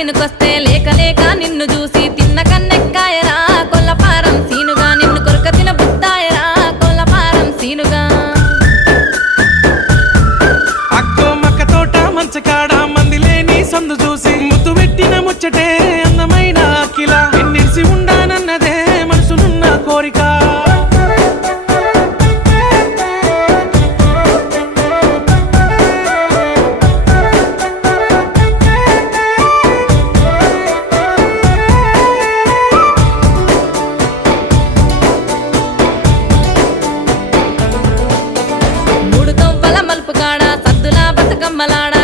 లేనుకొస్తే లేక లేక నిన్ను చూసి తిన్న కన్నెక్కాయరా కొల్లపారం సీనుగా నిన్ను కొరక తిన బుద్దాయరా కొల్లపారం సీనుగా అక్కో మక్క తోట మంచకాడ మంది లేని సందు చూసి ముద్దు పెట్టిన ముచ్చటే అందమైన అఖిల ఎన్నిడిసి ఉండానన్నదే మనసులున్న కోరిక మూడు తొవ్వల మలుపు కాడ సద్దులా బతుకమ్మలాడ